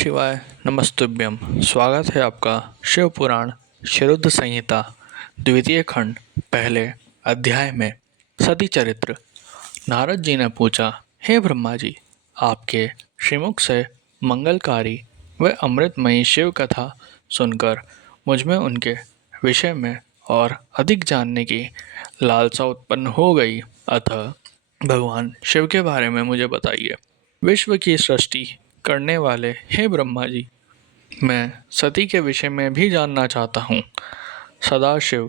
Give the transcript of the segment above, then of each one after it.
शिवाय नमस्तुभ्यम। स्वागत है आपका शिव पुराण शिरुद्ध संहिता द्वितीय खंड पहले अध्याय में। सती चरित्र। नारद जी ने पूछा, हे ब्रह्मा जी, आपके श्रीमुख से मंगलकारी व अमृतमयी शिव कथा सुनकर मुझमें उनके विषय में और अधिक जानने की लालसा उत्पन्न हो गई। अतः भगवान शिव के बारे में मुझे बताइए। विश्व की सृष्टि करने वाले हे ब्रह्मा जी, मैं सती के विषय में भी जानना चाहता हूँ। सदाशिव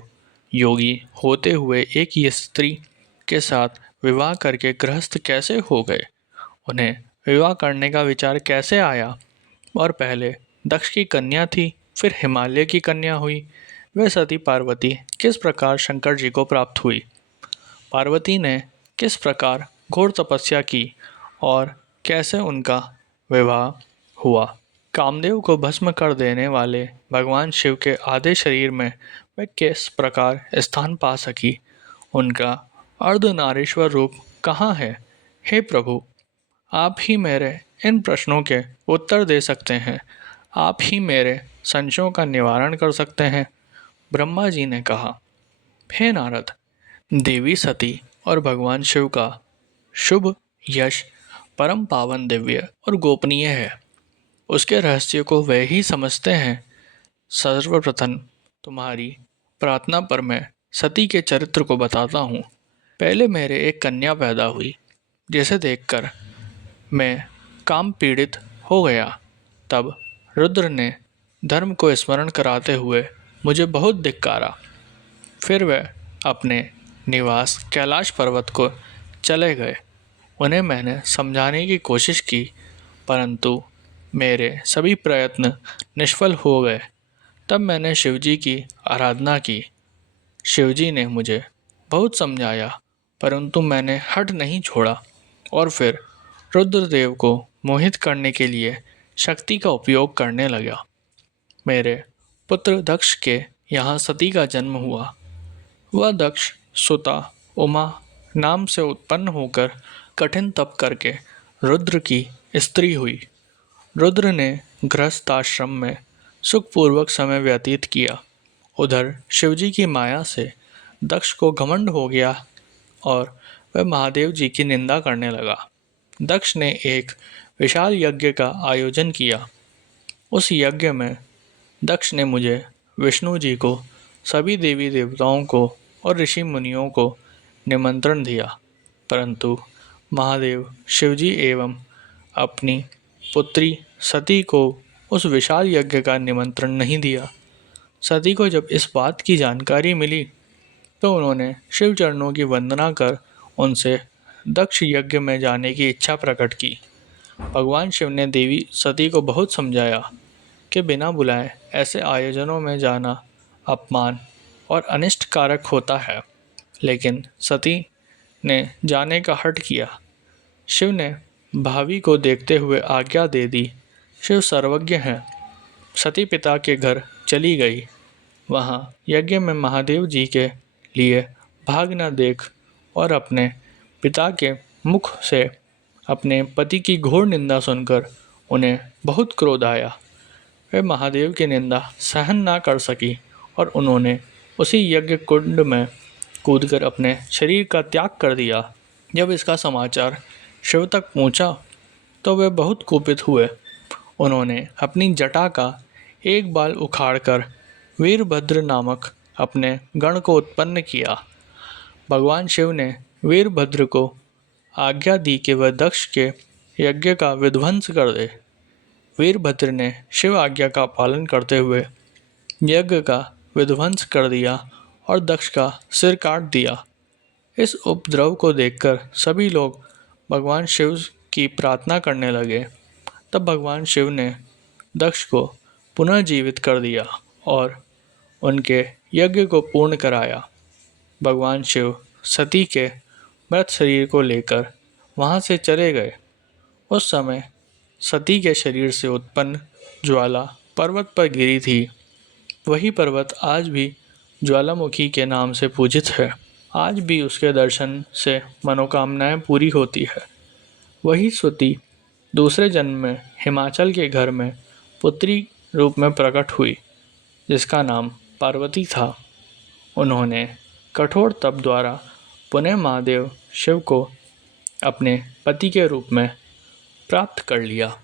योगी होते हुए एक ही स्त्री के साथ विवाह करके गृहस्थ कैसे हो गए? उन्हें विवाह करने का विचार कैसे आया? और पहले दक्ष की कन्या थी, फिर हिमालय की कन्या हुई। वह सती पार्वती किस प्रकार शंकर जी को प्राप्त हुई? पार्वती ने किस प्रकार घोर तपस्या की और कैसे उनका विवाह हुआ? कामदेव को भस्म कर देने वाले भगवान शिव के आधे शरीर में वह किस प्रकार स्थान पा सकी? उनका अर्धनारीश्वर रूप कहाँ है? हे प्रभु, आप ही मेरे इन प्रश्नों के उत्तर दे सकते हैं। आप ही मेरे संशयों का निवारण कर सकते हैं। ब्रह्मा जी ने कहा, हे नारद, देवी सती और भगवान शिव का शुभ यश परम पावन, दिव्य और गोपनीय है। उसके रहस्य को वे ही समझते हैं। सर्वप्रथम तुम्हारी प्रार्थना पर मैं सती के चरित्र को बताता हूँ। पहले मेरे एक कन्या पैदा हुई, जिसे देखकर मैं काम पीड़ित हो गया। तब रुद्र ने धर्म को स्मरण कराते हुए मुझे बहुत धिक्कारा। फिर वे अपने निवास कैलाश पर्वत को चले गए। उन्हें मैंने समझाने की कोशिश की, परंतु मेरे सभी प्रयत्न निष्फल हो गए। तब मैंने शिवजी की आराधना की। शिवजी ने मुझे बहुत समझाया, परंतु मैंने हठ नहीं छोड़ा और फिर रुद्रदेव को मोहित करने के लिए शक्ति का उपयोग करने लगा। मेरे पुत्र दक्ष के यहाँ सती का जन्म हुआ। वह दक्ष सुता उमा नाम से उत्पन्न होकर कठिन तप करके रुद्र की स्त्री हुई। रुद्र ने गृहस्थाश्रम में सुखपूर्वक समय व्यतीत किया। उधर शिवजी की माया से दक्ष को घमंड हो गया और वह महादेव जी की निंदा करने लगा। दक्ष ने एक विशाल यज्ञ का आयोजन किया। उस यज्ञ में दक्ष ने मुझे, विष्णु जी को, सभी देवी देवताओं को और ऋषि मुनियों को निमंत्रण दिया, परंतु महादेव शिवजी एवं अपनी पुत्री सती को उस विशाल यज्ञ का निमंत्रण नहीं दिया। सती को जब इस बात की जानकारी मिली तो उन्होंने शिव चरणों की वंदना कर उनसे दक्ष यज्ञ में जाने की इच्छा प्रकट की। भगवान शिव ने देवी सती को बहुत समझाया कि बिना बुलाए ऐसे आयोजनों में जाना अपमान और अनिष्ट कारक होता है, लेकिन सती ने जाने का हठ किया। शिव ने भावी को देखते हुए आज्ञा दे दी। शिव सर्वज्ञ हैं। सती पिता के घर चली गई। वहाँ यज्ञ में महादेव जी के लिए भाग न देख और अपने पिता के मुख से अपने पति की घोर निंदा सुनकर उन्हें बहुत क्रोध आया। वे महादेव की निंदा सहन ना कर सकी और उन्होंने उसी यज्ञ कुंड में कूदकर अपने शरीर का त्याग कर दिया। जब इसका समाचार शिव तक पहुंचा तो वे बहुत कुपित हुए। उन्होंने अपनी जटा का एक बाल उखाड़कर वीरभद्र नामक अपने गण को उत्पन्न किया। भगवान शिव ने वीरभद्र को आज्ञा दी कि वह दक्ष के यज्ञ का विध्वंस कर दे। वीरभद्र ने शिव आज्ञा का पालन करते हुए यज्ञ का विध्वंस कर दिया और दक्ष का सिर काट दिया। इस उपद्रव को देखकर सभी लोग भगवान शिव की प्रार्थना करने लगे। तब भगवान शिव ने दक्ष को पुनः जीवित कर दिया और उनके यज्ञ को पूर्ण कराया। भगवान शिव सती के मृत शरीर को लेकर वहाँ से चले गए। उस समय सती के शरीर से उत्पन्न ज्वाला पर्वत पर गिरी थी। वही पर्वत आज भी ज्वालामुखी के नाम से पूजित है। आज भी उसके दर्शन से मनोकामनाएं पूरी होती है। वही सती दूसरे जन्म में हिमाचल के घर में पुत्री रूप में प्रकट हुई, जिसका नाम पार्वती था। उन्होंने कठोर तप द्वारा पुनः महादेव शिव को अपने पति के रूप में प्राप्त कर लिया।